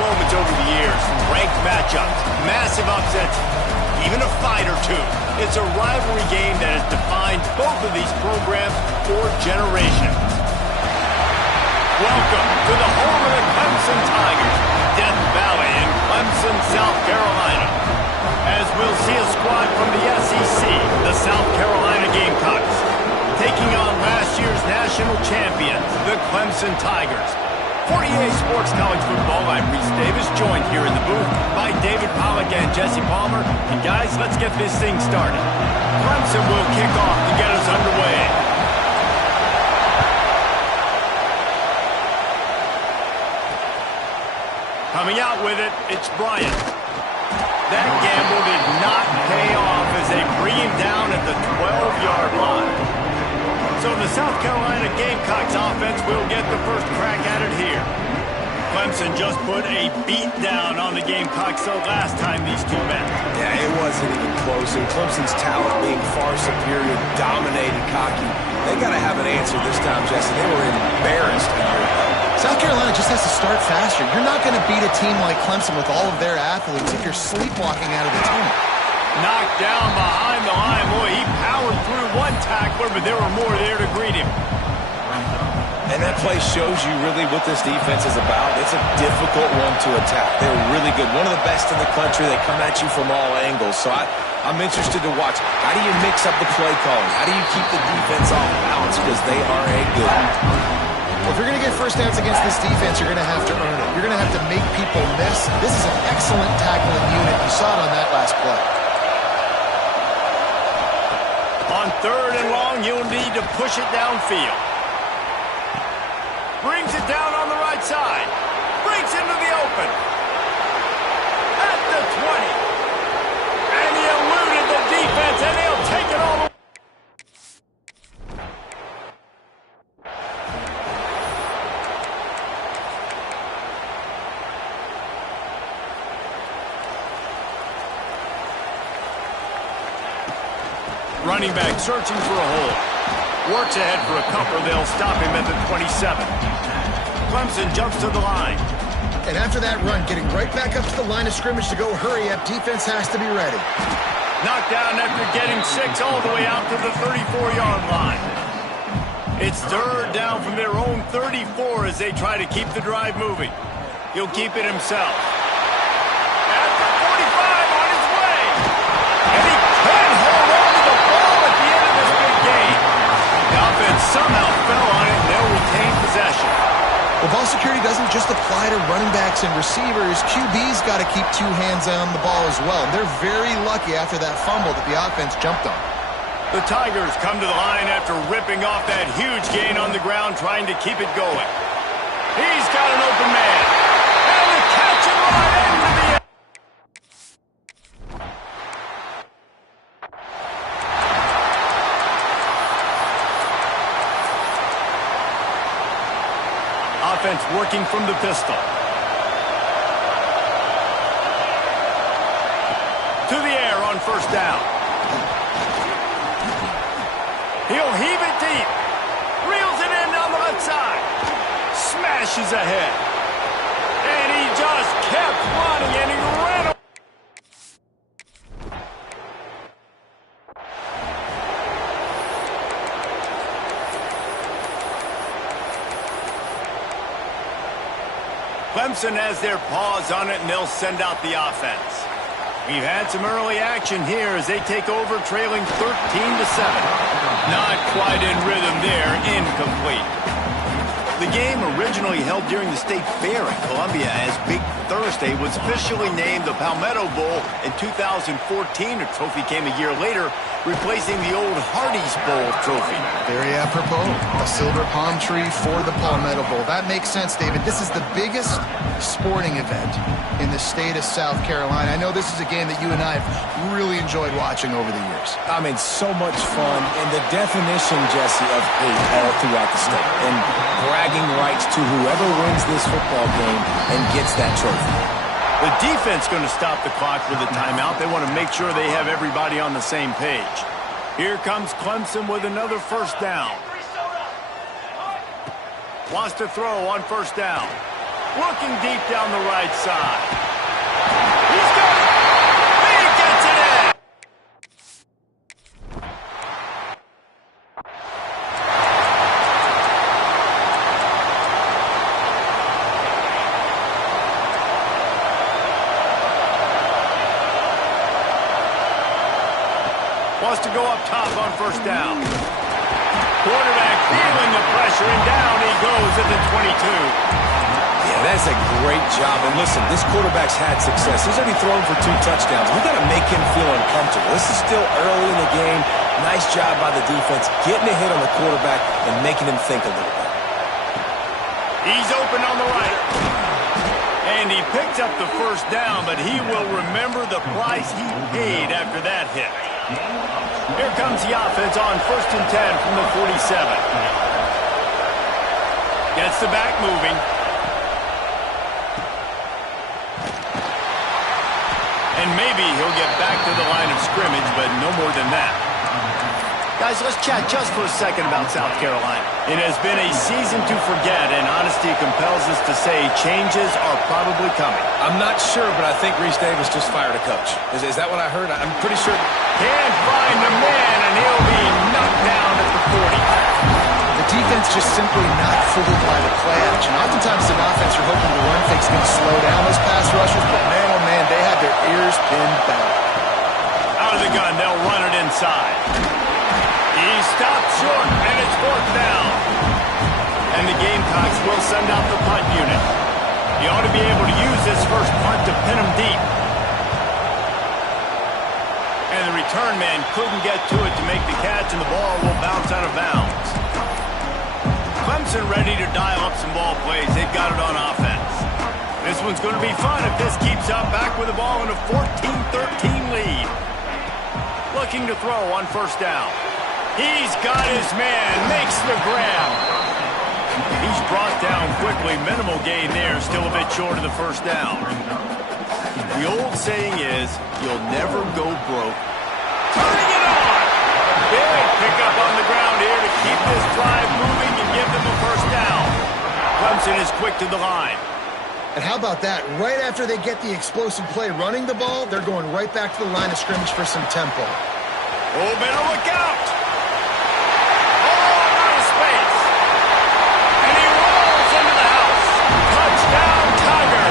moments over the years, from ranked matchups, massive upsets, even a fight or two. It's a rivalry game that has defined both of these programs for generations. Welcome to the home of the Clemson Tigers, Death Valley in Clemson, South Carolina. As we'll see a squad from the SEC, the South Carolina Gamecocks, taking on last year's national champions, the Clemson Tigers. For EA Sports College Football, I'm Reese Davis, joined here in the booth by David Pollack and Jesse Palmer. And guys, let's get this thing started. Clemson will kick off to get us underway. Coming out with it, it's Bryant. That gamble did not pay off as they bring him down at the 12-yard line. So the South Carolina Gamecocks offense will get the first crack at it here. Clemson just put a beat down on the Gamecocks the last time these two met. Yeah, it wasn't even close. And Clemson's talent being far superior, dominated, cocky. They got to have an answer this time, Jesse. They were embarrassed a year ago. South Carolina just has to start faster. You're not going to beat a team like Clemson with all of their athletes if you're sleepwalking out of the team. Knocked down behind the line. Boy, he powered through one tackler, but there were more there to greet him. And that play shows you really what this defense is about. It's a difficult one to attack. They're really good. One of the best in the country. They come at you from all angles. So I'm interested to watch. How do you mix up the play calling? How do you keep the defense off balance? Because they are a good one. Well, if you're going to get first downs against this defense, you're going to have to earn it. You're going to have to make people miss. This is an excellent tackling unit. You saw it on that last play. On 3rd and long, you'll need to push it downfield. Brings it down on the right side. Breaks into the open. At the 20. And he eluded the defense, and he'll take it all the way. Running back searching for a hole. Works ahead for a couple. They'll stop him at the 27. Clemson jumps to the line. And after that run, getting right back up to the line of scrimmage to go hurry up, defense has to be ready. Knocked down after getting 6 all the way out to the 34-yard line. It's 3rd down from their own 34 as they try to keep the drive moving. He'll keep it himself. At the 45 on his way. And he can hold on to the ball at the end of this big game. The offense somehow fell on it, and they'll retain possession. Well, ball security doesn't just apply to running backs and receivers. QB's got to keep 2 hands on the ball as well. They're very lucky after that fumble that the offense jumped on. The Tigers come to the line after ripping off that huge gain on the ground, trying to keep it going. He's got an open man. And the catch and run into the end. Offense working from the pistol. To the air on 1st down. He'll heave it deep. Reels it in down the left side. Smashes ahead. And he just kept running, and he ran away. Clemson has their paws on it, and they'll send out the offense. We've had some early action here as they take over, trailing 13-7. Not quite in rhythm there, incomplete. The game originally held during the State Fair in Columbia as Big Thursday was officially named the Palmetto Bowl in 2014. A trophy came a year later, replacing the old Hardee's Bowl trophy. Very apropos, a silver palm tree for the Palmetto Bowl. That makes sense, David. This is the biggest sporting event in the state of South Carolina. I know this is a game that you and I have really enjoyed watching over the years. I mean, so much fun, and the definition, Jesse, of hate all throughout the state. And bragging rights to whoever wins this football game and gets that trophy. The defense going to stop the clock with a timeout. They want to make sure they have everybody on the same page. Here comes Clemson with another 1st down. Wants to throw on 1st down. looking deep down the right side. He's got it! He gets it in! Wants to go up top on first down. Quarterback feeling the pressure, and down he goes at the 22. Yeah, that's a great job. And listen, this quarterback's had success. He's already thrown for 2 touchdowns. We've got to make him feel uncomfortable. This is still early in the game. Nice job by the defense, getting a hit on the quarterback and making him think a little bit. He's open on the right. And he picks up the first down, but he will remember the price he paid after that hit. Here comes the offense on 1st and 10 from the 47. Gets the back moving. And maybe he'll get back to the line of scrimmage, but no more than that. Guys, let's chat just for a second about South Carolina. It has been a season to forget, and honesty compels us to say changes are probably coming. I'm not sure, but I think Reese Davis just fired a coach. Is that what I heard? I'm pretty sure. Can't find the man, and he'll be knocked down at the 40. The defense just simply not fooled by the play action. Oftentimes, an offense you're hoping the run fake's going to slow down those pass rushers, but man, oh man, they had their ears pinned back. Out of the gun, they'll run it inside. He stopped short, and it's 4th down. And the Gamecocks will send out the punt unit. He ought to be able to use this first punt to pin him deep. And the return man couldn't get to it to make the catch, and the ball will bounce out of bounds. Clemson ready to dial up some ball plays. They've got it on offense. This one's going to be fun if this keeps up. Back with the ball in a 14-13 lead. Looking to throw on 1st down. He's got his man, makes the grab. He's brought down quickly. Minimal gain there, still a bit short of the 1st down. The old saying is, you'll never go broke. Turning it on! Big pickup on the ground here to keep this drive moving and give them a 1st down. Clemson is quick to the line. And how about that? Right after they get the explosive play running the ball, they're going right back to the line of scrimmage for some tempo. Oh, better look out! Oh, out of space! And he rolls into the house. Touchdown, Tiger!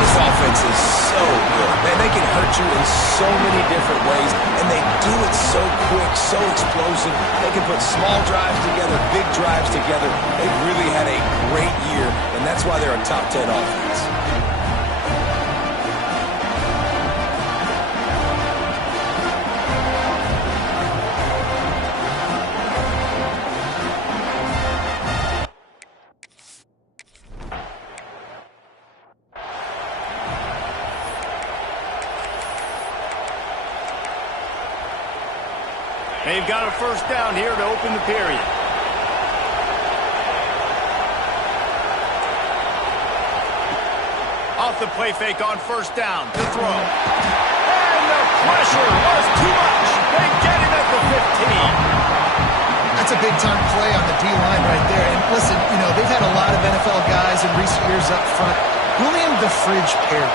This offense is so good. Man, they can hurt you in so many different ways, and they do it so quick, so explosive. They can put small drives together, big drives together. They've really had a great year, and that's why they're a top 10 offense. They've got a 1st down here to open the period. Off the play fake on 1st down to throw. And the pressure was too much. They get him at the 15. That's a big-time play on the D-line right there. And listen, you know, they've had a lot of NFL guys in recent years up front. William the Fridge Perry,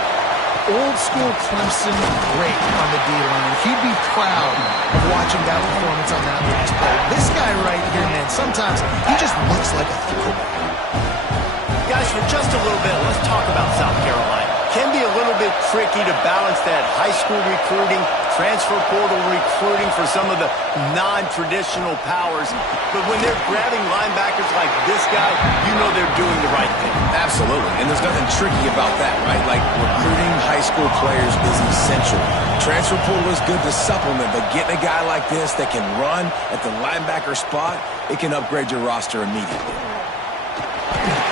old-school Clemson great on the D-line. He'd be proud of watching that performance on that last play. This guy right here, man, sometimes he just looks like a throwback. Guys, for just a little bit, let's talk about South Carolina. Can be a little bit tricky to balance that high school recruiting, transfer portal recruiting for some of the non-traditional powers. But when they're grabbing linebackers like this guy, you know they're doing the right thing. Absolutely, and there's nothing tricky about that, right? Like, recruiting high school players is essential. Transfer portal is good to supplement, but getting a guy like this that can run at the linebacker spot, it can upgrade your roster immediately.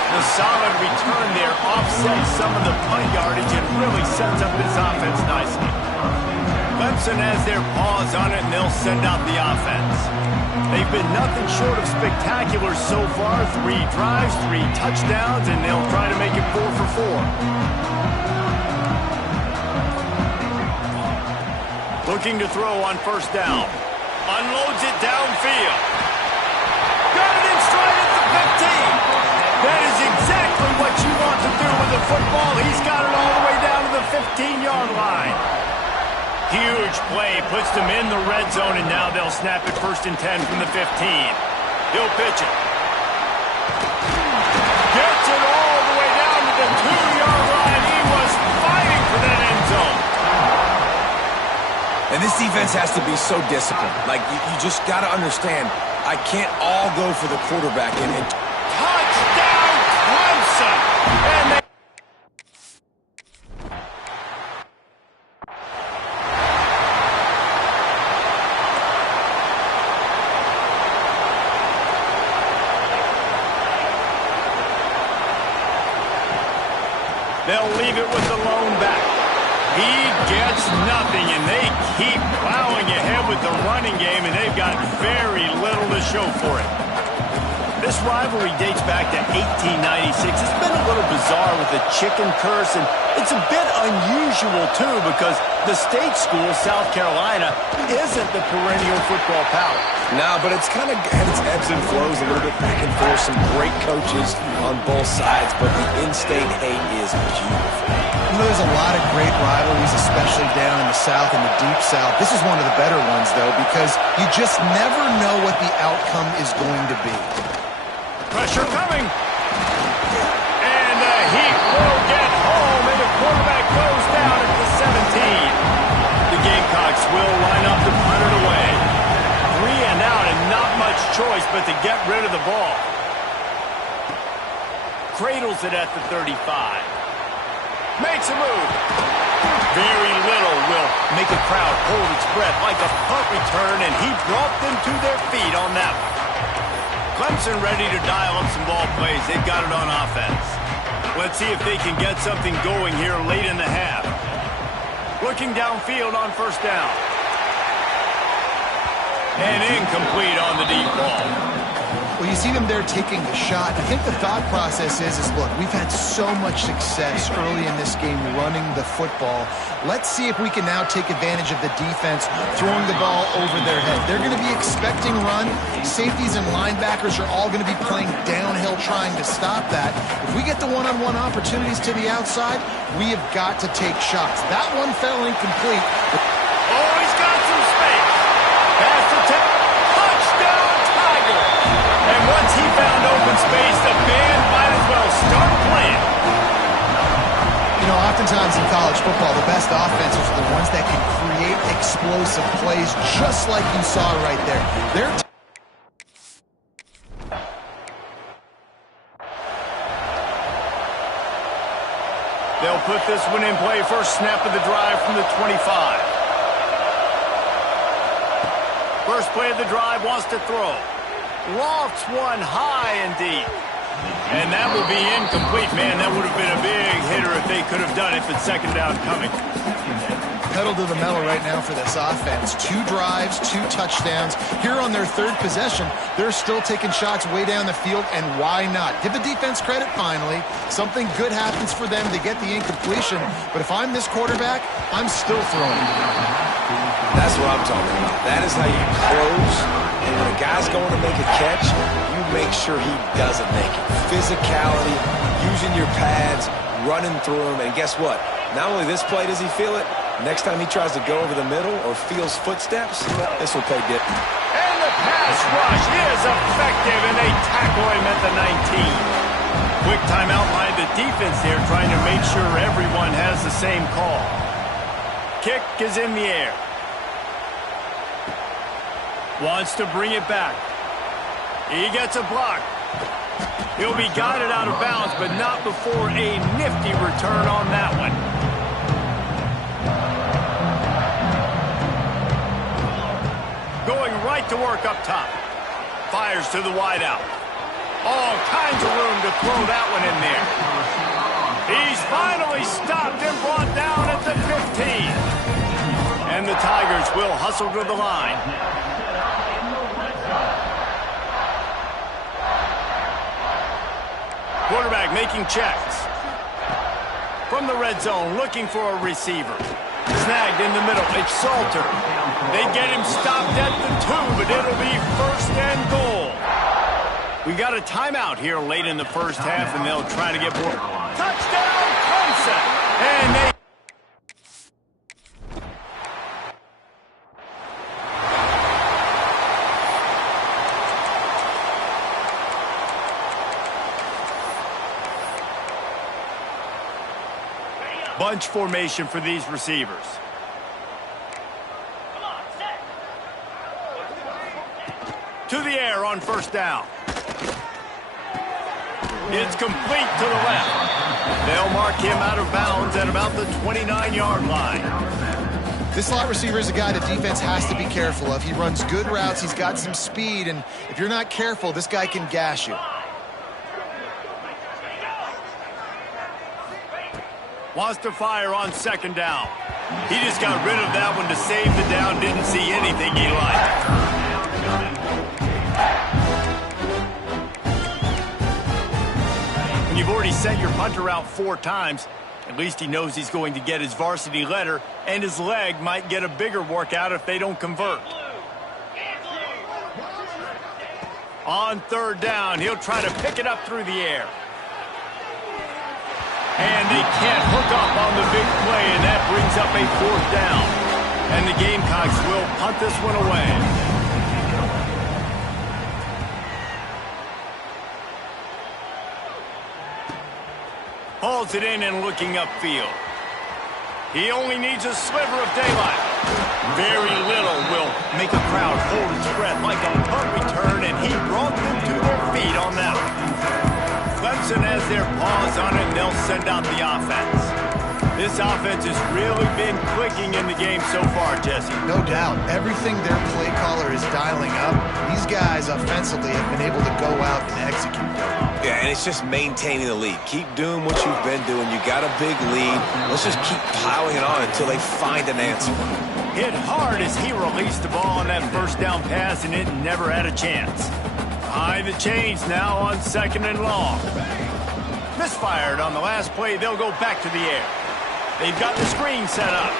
The solid return there offsets some of the punt yardage and really sets up this offense nicely. Clemson has their paws on it, and they'll send out the offense. They've been nothing short of spectacular so far. 3 drives, 3 touchdowns, and they'll try to make it 4 for 4. Looking to throw on 1st down. Unloads it downfield. Got it in stride at the 15. That is exactly the football. He's got it all the way down to the 15-yard line. Huge play, puts them in the red zone, and now they'll snap it 1st and 10 from the 15. He'll pitch it. Gets it all the way down to the 2-yard line. He was fighting for that end zone. And this defense has to be so disciplined. Like, you just got to understand, I can't all go for the quarterback. And touchdown, Clemson! And they they'll leave it with the lone back. He gets nothing, and they keep plowing ahead with the running game, and they've got very little to show for it. This rivalry dates back to 1896. It's been a little bizarre with the chicken curse, and it's a bit unusual, too, because the state school, South Carolina, isn't the perennial football power. no, but it's kind of had its ebbs and flows, a little bit back and forth, some great coaches on both sides, but the in-state hate is beautiful. There's a lot of great rivalries, especially down in the South and the Deep South. This is one of the better ones, though, because you just never know what the outcome is going to be. Pressure coming. And the Heat will get home, and the quarterback goes down at the 17. The Gamecocks will line up to punt it away. 3 and out, and not much choice but to get rid of the ball. Cradles it at the 35. Makes a move. Very little will make a crowd hold its breath like a punt return, and he brought them to their feet on that one. Clemson ready to dial up some ball plays. They've got it on offense. Let's see if they can get something going here late in the half. Looking downfield on 1st down. And incomplete on the deep ball. Well, you see them there taking the shot. I think the thought process is look, we've had so much success early in this game running the football. Let's see if we can now take advantage of the defense throwing the ball over their head. They're going to be expecting run. Safeties and linebackers are all going to be playing downhill trying to stop that. If we get the one-on-one opportunities to the outside, we have got to take shots. That one fell incomplete. Oh, he's got some space. Pass attempt. Touchdown, Tiger. And once he found open space, the band might as well start playing. You know, oftentimes in college football, the best offenses are the ones that can create explosive plays, just like you saw right there. They'll put this one in play. First snap of the drive from the 25. First play of the drive, wants to throw. Lofts one high and deep. And that will be incomplete. Man, that would have been a big hitter if they could have done it, but 2nd down coming. Pedal to the metal right now for this offense. 2 drives, 2 touchdowns. Here on their 3rd possession, they're still taking shots way down the field, and why not? Give the defense credit finally. Something good happens for them to get the incompletion, but if I'm this quarterback, I'm still throwing. That's what I'm talking about. That is how you close. And when a guy's going to make a catch, you make sure he doesn't make it. Physicality, using your pads, running through them. And guess what? Not only this play does he feel it, next time he tries to go over the middle or feels footsteps, this will pay dip. And the pass rush is effective, and they tackle him at the 19. Quick timeout by the defense there, trying to make sure everyone has the same call. Kick is in the air. Wants to bring it back. He gets a block. He'll be guided out of bounds, but not before a nifty return on that one. Going right to work up top. Fires to the wideout. All kinds of room to throw that one in there. He's finally stopped and brought down at the 15. And the Tigers will hustle to the line. Quarterback making checks. From the red zone, looking for a receiver. Snagged in the middle. It's Salter. They get him stopped at the 2, but it'll be 1st and goal. We got a timeout here late in the 1st half, and they'll try to get more. Touchdown, set. And they... bunch formation for these receivers. To the air on first down. It's complete to the left. They'll mark him out of bounds at about the 29-yard line. This slot receiver is a guy the defense has to be careful of. He runs good routes. He's got some speed, and if you're not careful, this guy can gash you. Wants to fire on second down. He just got rid of that one to save the down. Didn't see anything he liked. When you've already sent your punter out 4 times, at least he knows he's going to get his varsity letter, and his leg might get a bigger workout if they don't convert. On third down, he'll try to pick it up through the air. And they can't hook up on the big play, and that brings up a 4th down. And the Gamecocks will punt this one away. Hauls it in and looking upfield. He only needs a sliver of daylight. Very little will make a crowd hold its breath like a punt return, and he brought them to their feet on that one. Clemson has their paws on it, and they'll send out the offense. This offense has really been clicking in the game so far, Jesse. No doubt. Everything their play caller is dialing up, these guys offensively have been able to go out and execute. Yeah, and it's just maintaining the lead. Keep doing what you've been doing. You got a big lead. Let's just keep piling it on until they find an answer. Hit hard as he released the ball on that first down pass, and it never had a chance. Behind the chains now on second and long. Misfired on the last play. They'll go back to the air. They've got the screen set up.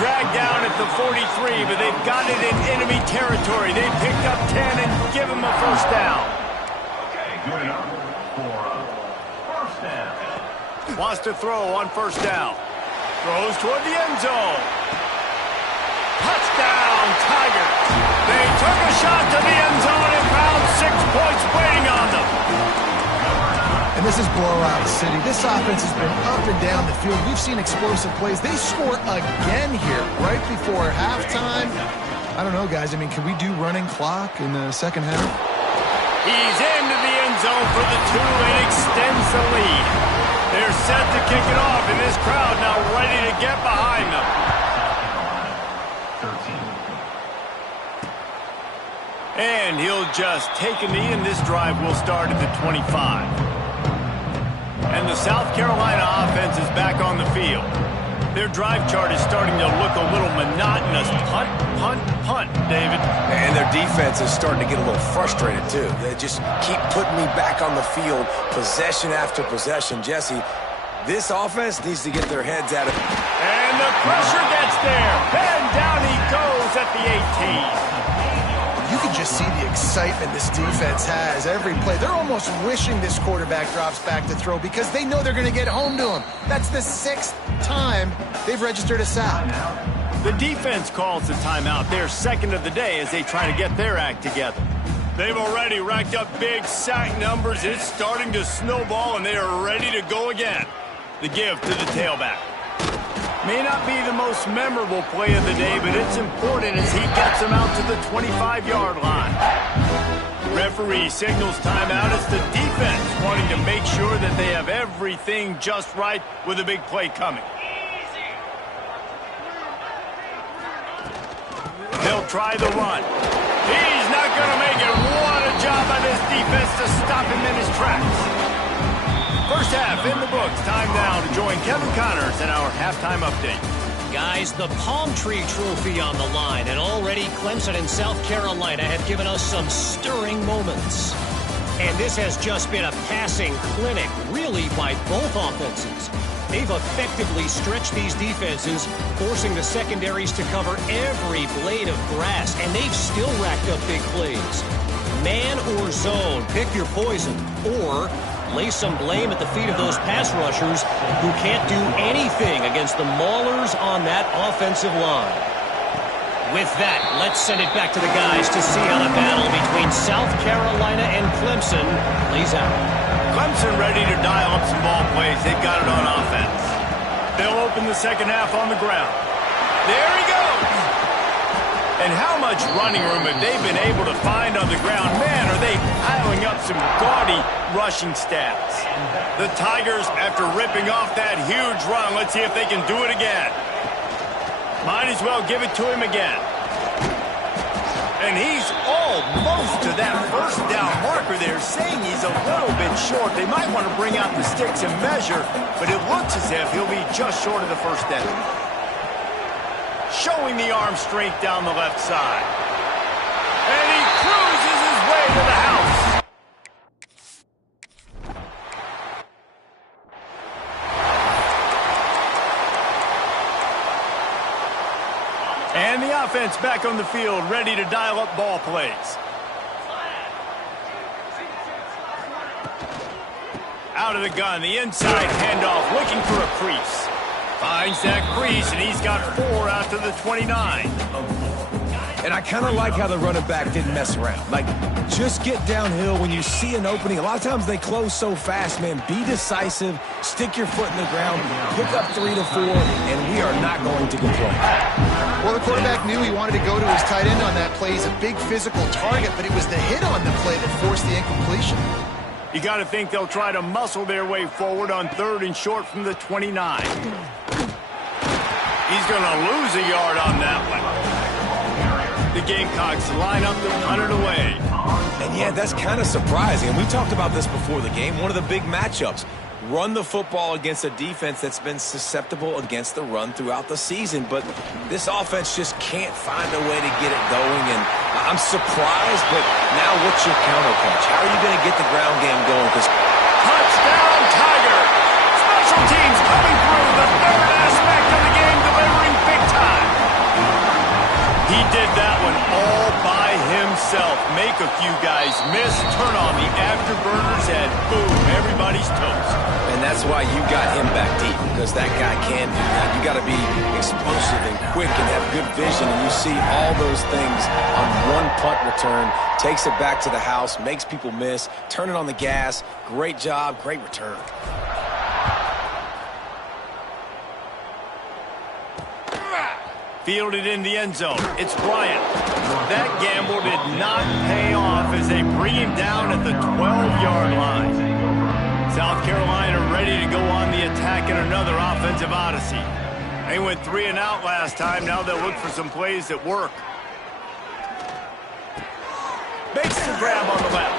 Dragged down at the 43, but they've got it in enemy territory. They picked up 10 and give him a first down. Okay, good enough for first down. Wants to throw on first down. Throws toward the end zone. Touchdown, Tigers. They took a shot to the end zone and found 6 points waiting on them. And this is blowout city. This offense has been up and down the field. We've seen explosive plays. They score again here right before halftime. I don't know, guys. I mean, can we do running clock in the second half? He's into the end zone for the 2 and extends the lead. They're set to kick it off, and this crowd now ready to get behind them. And he'll just take a knee, and this drive will start at the 25. And the South Carolina offense is back on the field. Their drive chart is starting to look a little monotonous. Punt, punt, punt, David. And their defense is starting to get a little frustrated, too. They just keep putting me back on the field, possession after possession. Jesse, this offense needs to get their heads out of it. And the pressure gets there. And down he goes at the 18. You can just see the excitement this defense has every play. They're almost wishing this quarterback drops back to throw because they know they're going to get home to him. That's the 6th time they've registered a sack. The defense calls the timeout. They're second of the day as they try to get their act together. They've already racked up big sack numbers. It's starting to snowball, and they are ready to go again. The give to the tailback. May not be the most memorable play of the day, but it's important as he gets him out to the 25-yard line. Referee signals timeout. It's the defense wanting to make sure that they have everything just right with a big play coming. They'll try the run. He's not going to make it. What a job by this defense to stop him in his tracks. First half in the books. Time now to join Kevin Connors in our halftime update. Guys, the Palm Tree Trophy on the line, and already Clemson and South Carolina have given us some stirring moments. And this has just been a passing clinic, really, by both offenses. They've effectively stretched these defenses, forcing the secondaries to cover every blade of grass, and they've still racked up big plays. Man or zone, pick your poison, or lay some blame at the feet of those pass rushers who can't do anything against the maulers on that offensive line. With that, let's send it back to the guys to see how the battle between South Carolina and Clemson plays out. Clemson ready to dial up some ball plays. They've got it on offense. They'll open the second half on the ground. There he goes! And how much running room have they been able to find on the ground? Man, are they piling up some gaudy rushing stats. The Tigers, after ripping off that huge run, let's see if they can do it again. Might as well give it to him again. And he's almost to that first down marker there, saying he's a little bit short. They might want to bring out the sticks and measure, but it looks as if he'll be just short of the first down. Showing the arm strength down the left side. And he cruises his way to the house. And the offense back on the field, ready to dial up ball plays. Out of the gun, the inside handoff, looking for a crease. Finds that crease, and he's got 4 out to the 29. And I kind of like how the running back didn't mess around. Like, just get downhill when you see an opening. A lot of times they close so fast, man. Be decisive, stick your foot in the ground, pick up 3 to 4, and we are not going to complain. Well, the quarterback knew he wanted to go to his tight end on that play. He's a big physical target, but it was the hit on the play that forced the incompletion. You got to think they'll try to muscle their way forward on 3rd and short from the 29. He's going to lose a yard on that one. The Gamecocks line up to punt it away. And yeah, that's kind of surprising. And we talked about this before the game. One of the big matchups. Run the football against a defense that's been susceptible against the run throughout the season. But this offense just can't find a way to get it going. And I'm surprised, but now what's your counterpunch? How are you going to get the ground game going? Touchdown, Tiger! Special teams coming through, the 3rd aspect of the game, delivering big time. He did that one all by himself. Make a few guys miss, turn on the afterburners, and boom, everybody's toast. And that's why you got him back deep, because that guy can do that. You got to be explosive and quick and have good vision, and you see all those things on one punt return. Takes it back to the house, makes people miss, turn it on the gas. Great job, great return. Fielded in the end zone. It's Bryant. That gamble did not pay off as they bring him down at the 12-yard line. South Carolina ready to go on the attack in another offensive odyssey. They went 3 and out last time. Now they'll look for some plays that work. Makes the grab on the left.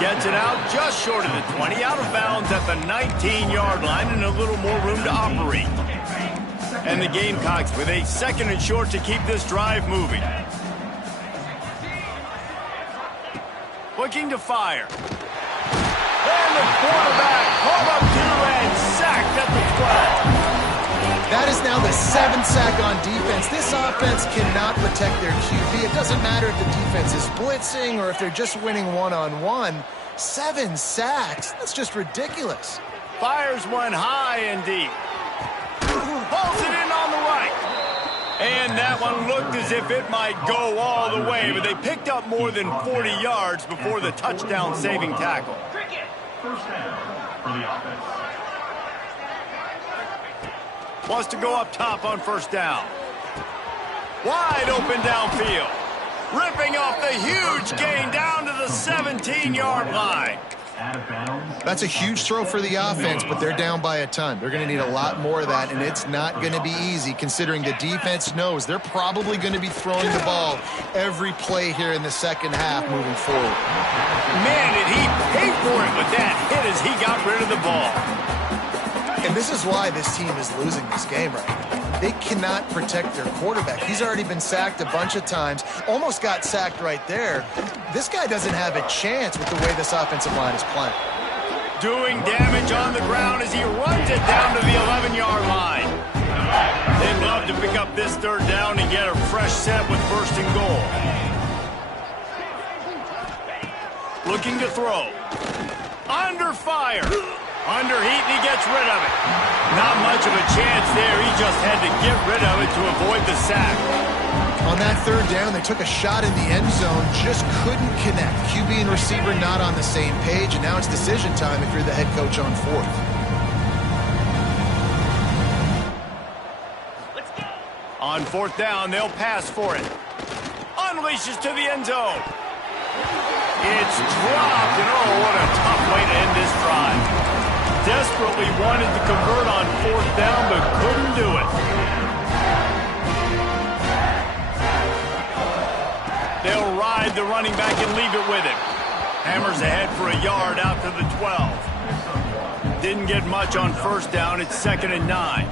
Gets it out just short of the 20. Out of bounds at the 19-yard line and a little more room to operate. And the Gamecocks with a 2nd and short to keep this drive moving. Looking to fire. And the quarterback pulled up 2 and sacked at the 12. That is now the 7th sack on defense. This offense cannot protect their QB. It doesn't matter if the defense is blitzing or if they're just winning one-on-one. 7 sacks? That's just ridiculous. Fires one high and deep. Pulls it in on the right. And that one looked as if it might go all the way, but they picked up more than 40 yards before the touchdown-saving tackle. First down for the offense. Wants to go up top on 1st down. Wide open downfield. Ripping off the huge gain down to the 17-yard line. That's a huge throw for the offense, but they're down by a ton. They're going to need a lot more of that, and it's not going to be easy considering the defense knows they're probably going to be throwing the ball every play here in the second half moving forward. Man, did he pay for it with that hit as he got rid of the ball. And this is why this team is losing this game right now. They cannot protect their quarterback. He's already been sacked a bunch of times, almost got sacked right there. This guy doesn't have a chance with the way this offensive line is playing. Doing damage on the ground as he runs it down to the 11-yard line. They'd love to pick up this 3rd down and get a fresh set with 1st and goal. Looking to throw. Under fire. Under heat, and he gets rid of it. Not much of a chance there. He just had to get rid of it to avoid the sack. On that third down, they took a shot in the end zone, just couldn't connect. QB and receiver not on the same page, and now it's decision time if you're the head coach on fourth. Let's go. On fourth down, they'll pass for it. Unleashes to the end zone. It's dropped, and oh, what a tough way to end this drive. Desperately wanted to convert on fourth down, but couldn't do it. They'll ride the running back and leave it with him. Hammers ahead for a yard out to the 12. Didn't get much on first down. It's 2nd and 9.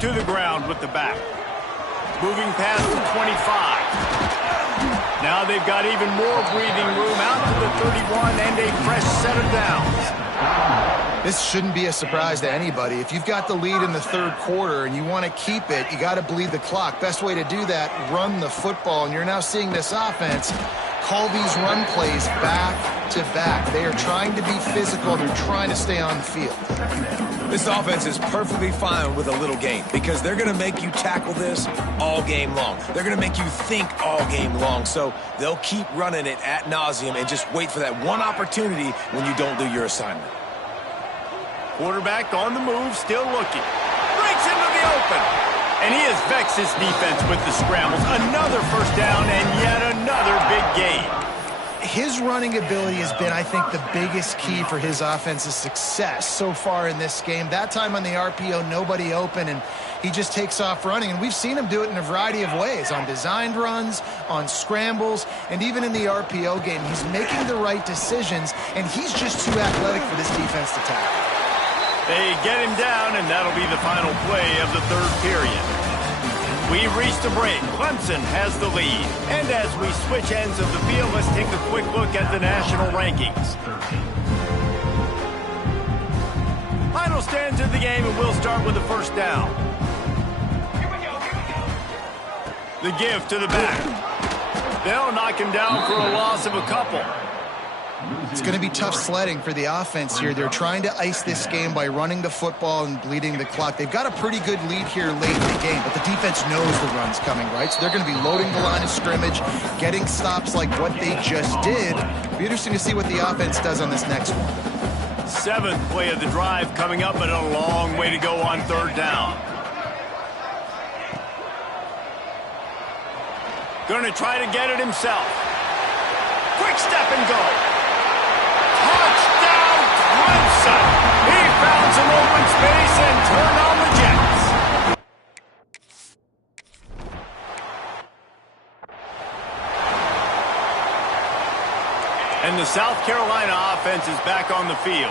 To the ground with the back. Moving past the 25. Now they've got even more breathing room out to the 31 and a fresh set of downs. This shouldn't be a surprise to anybody. If you've got the lead in the third quarter and you want to keep it, you got to bleed the clock. Best way to do that, run the football. And you're now seeing this offense call these run plays back to back. They are trying to be physical. They're trying to stay on the field. This offense is perfectly fine with a little game because they're going to make you tackle this all game long. They're going to make you think all game long. So they'll keep running it ad nauseum and just wait for that one opportunity when you don't do your assignment. Quarterback on the move, still looking. Breaks into the open. And he has vexed his defense with the scrambles. Another first down and yet another big gain. His running ability has been, I think, the biggest key for his offense's success so far in this game. That time on the RPO, nobody open, and he just takes off running. And we've seen him do it in a variety of ways, on designed runs, on scrambles, and even in the RPO game. He's making the right decisions, and he's just too athletic for this defense to tackle. They get him down, and that'll be the final play of the third period. We've reached a break. Clemson has the lead. And as we switch ends of the field, let's take a quick look at the national rankings. Final stands of the game, and we'll start with the first down. The give to the back. They'll knock him down for a loss of a couple. It's going to be tough sledding for the offense here. They're trying to ice this game by running the football and bleeding the clock. They've got a pretty good lead here late in the game, but the defense knows the run's coming, right? So they're going to be loading the line of scrimmage, getting stops like what they just did. It'll be interesting to see what the offense does on this next one. Seventh play of the drive coming up, but a long way to go on third down. Going to try to get it himself. Quick step and go. Touchdown, Clemson! He found some open space and turned on the Jets. And the South Carolina offense is back on the field.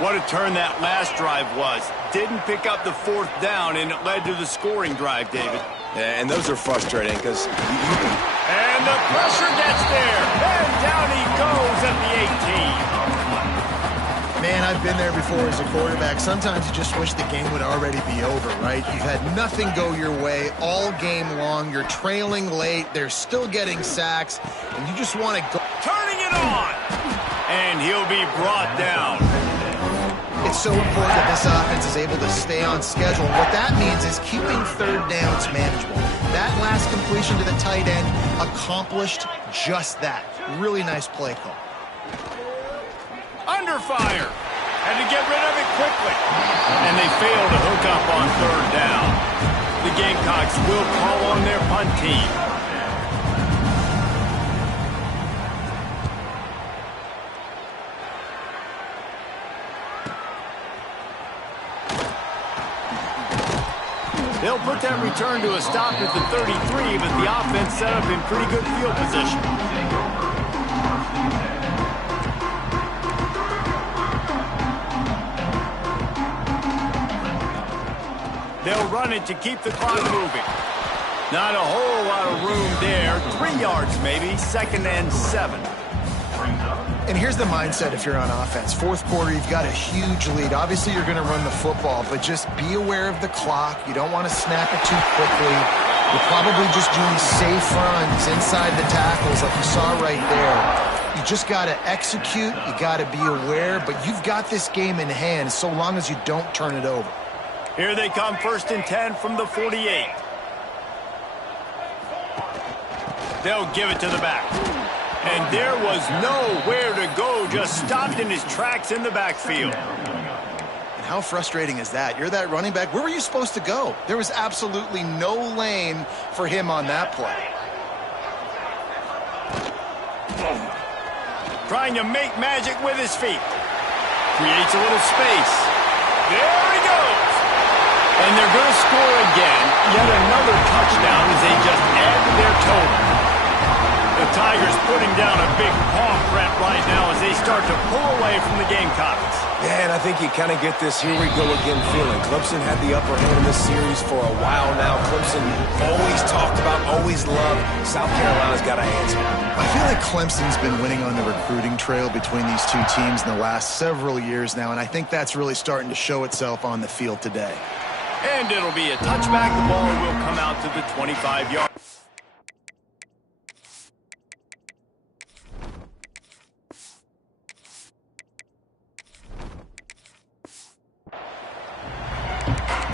What a turn that last drive was. Didn't pick up the fourth down, and it led to the scoring drive, David. Yeah, and those are frustrating because and the pressure gets there. And down he goes at the 18. Man, I've been there before as a quarterback. Sometimes you just wish the game would already be over, right? You've had nothing go your way all game long. You're trailing late. They're still getting sacks, and you just want to go. Turning it on. And he'll be brought down. It's so important that this offense is able to stay on schedule. What that means is keeping third downs manageable. That last completion to the tight end accomplished just that. Really nice play call. Under fire. Had to get rid of it quickly. And they fail to hook up on third down. The Gamecocks will call on their punt team. They'll put that return to a stop at the 33, but the offense set up in pretty good field position. They'll run it to keep the clock moving. Not a whole lot of room there. 3 yards maybe, 2nd and 7. And here's the mindset if you're on offense. Fourth quarter, you've got a huge lead. Obviously, you're going to run the football, but just be aware of the clock. You don't want to snap it too quickly. You're probably just doing safe runs inside the tackles like you saw right there. You just got to execute. You got to be aware. But you've got this game in hand so long as you don't turn it over. Here they come, 1st and 10 from the 48. They'll give it to the back. And there was nowhere to go, just stopped in his tracks in the backfield. And how frustrating is that? You're that running back. Where were you supposed to go? There was absolutely no lane for him on that play. Trying to make magic with his feet. Creates a little space. There he goes. And they're going to score again. Yet another touchdown as they just add to their total. The Tigers putting down a big palm print right now as they start to pull away from the Gamecocks. Yeah, and I think you kind of get this here we go again feeling. Clemson had the upper hand in this series for a while now. Clemson always talked about, always loved. South Carolina's got to answer. I feel like Clemson's been winning on the recruiting trail between these two teams in the last several years now, and I think that's really starting to show itself on the field today. And it'll be a touchback. The ball will come out to the 25-yard.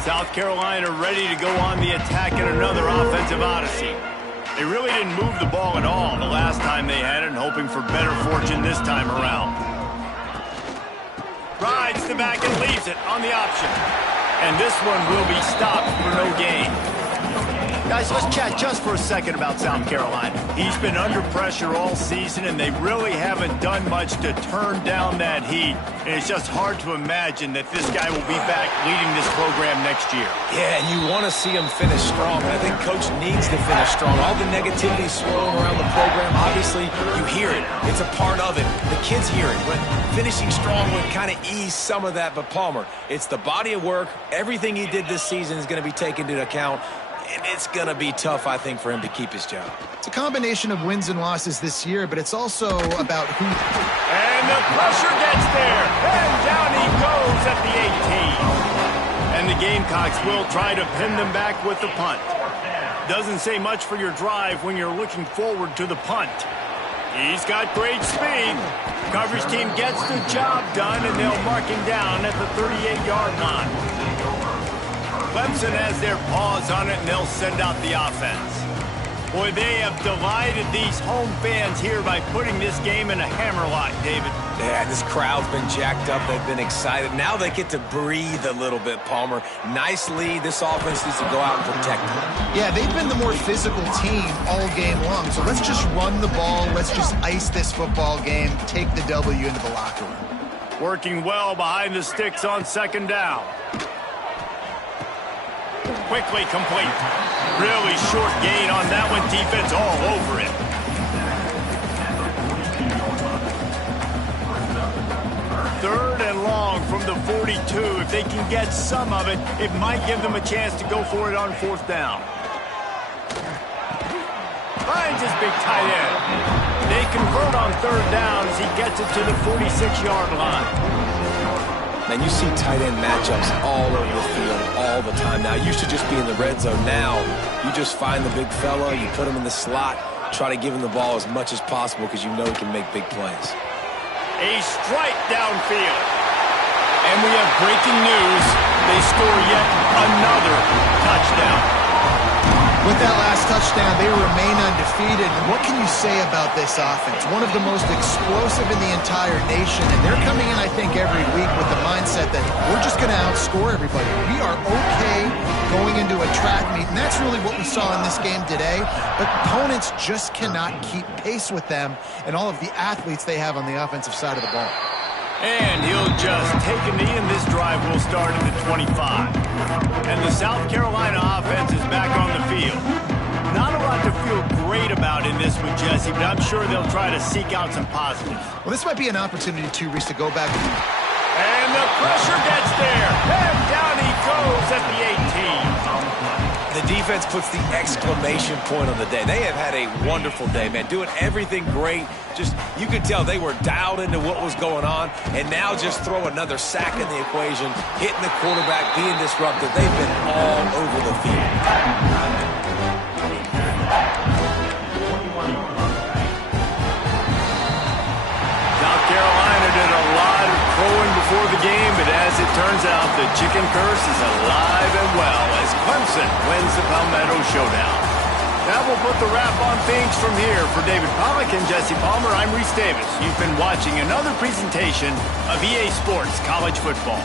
South Carolina ready to go on the attack in another offensive odyssey. They really didn't move the ball at all the last time they had it, and hoping for better fortune this time around. Rides the back and leaves it on the option. And this one will be stopped for no gain. Guys, let's chat just for a second about South Carolina. He's been under pressure all season, and they really haven't done much to turn down that heat. And it's just hard to imagine that this guy will be back leading this program next year. Yeah, and you want to see him finish strong, and I think Coach needs to finish strong. All the negativity swirling around the program, obviously, you hear it. It's a part of it. The kids hear it, but finishing strong would kind of ease some of that. But Palmer, it's the body of work. Everything he did this season is going to be taken into account. And it's going to be tough, I think, for him to keep his job. It's a combination of wins and losses this year, but it's also about who... And the pressure gets there. And down he goes at the 18. And the Gamecocks will try to pin them back with the punt. Doesn't say much for your drive when you're looking forward to the punt. He's got great speed. Coverage team gets the job done, and they'll mark him down at the 38-yard line. Clemson has their paws on it, and they'll send out the offense. Boy, they have delighted these home fans here by putting this game in a hammerlock, David. Yeah, this crowd's been jacked up. They've been excited. Now they get to breathe a little bit, Palmer. Nice lead. This offense needs to go out and protect them. Yeah, they've been the more physical team all game long. So let's just run the ball. Let's just ice this football game. Take the W into the locker room. Working well behind the sticks on 2nd down. Quickly complete. Really short gain on that one. Defense all over it. Third and long from the 42. If they can get some of it, it might give them a chance to go for it on 4th down. Finds his big tight end. They convert on 3rd down as he gets it to the 46-yard line. Man, you see tight end matchups all over the field all the time. Now, it used to just be in the red zone. Now, you just find the big fella, you put him in the slot, try to give him the ball as much as possible because you know he can make big plays. A strike downfield. And we have breaking news. They score yet another touchdown. With that last touchdown, they remain undefeated. And what can you say about this offense? One of the most explosive in the entire nation. And they're coming in, I think, every week with the mindset that we're just going to outscore everybody. We are okay going into a track meet. And that's really what we saw in this game today. But opponents just cannot keep pace with them and all of the athletes they have on the offensive side of the ball. And he'll just take a knee, and this drive will start at the 25. And the South Carolina offense is back on the field. Not a lot to feel great about in this one, Jesse, but I'm sure they'll try to seek out some positives. Well, this might be an opportunity, too, Reese, to go back. And the pressure gets there. And down he goes at the 18. The defense puts the exclamation point on the day. They have had a wonderful day, man. Doing everything great. Just, you could tell they were dialed into what was going on. And now just throw another sack in the equation, hitting the quarterback, being disruptive. They've been all over the field. before the game, but as it turns out, the chicken curse is alive and well as Clemson wins the Palmetto Showdown. That will put the wrap on things from here. For David Pollack and Jesse Palmer, I'm Reese Davis. You've been watching another presentation of EA Sports College Football.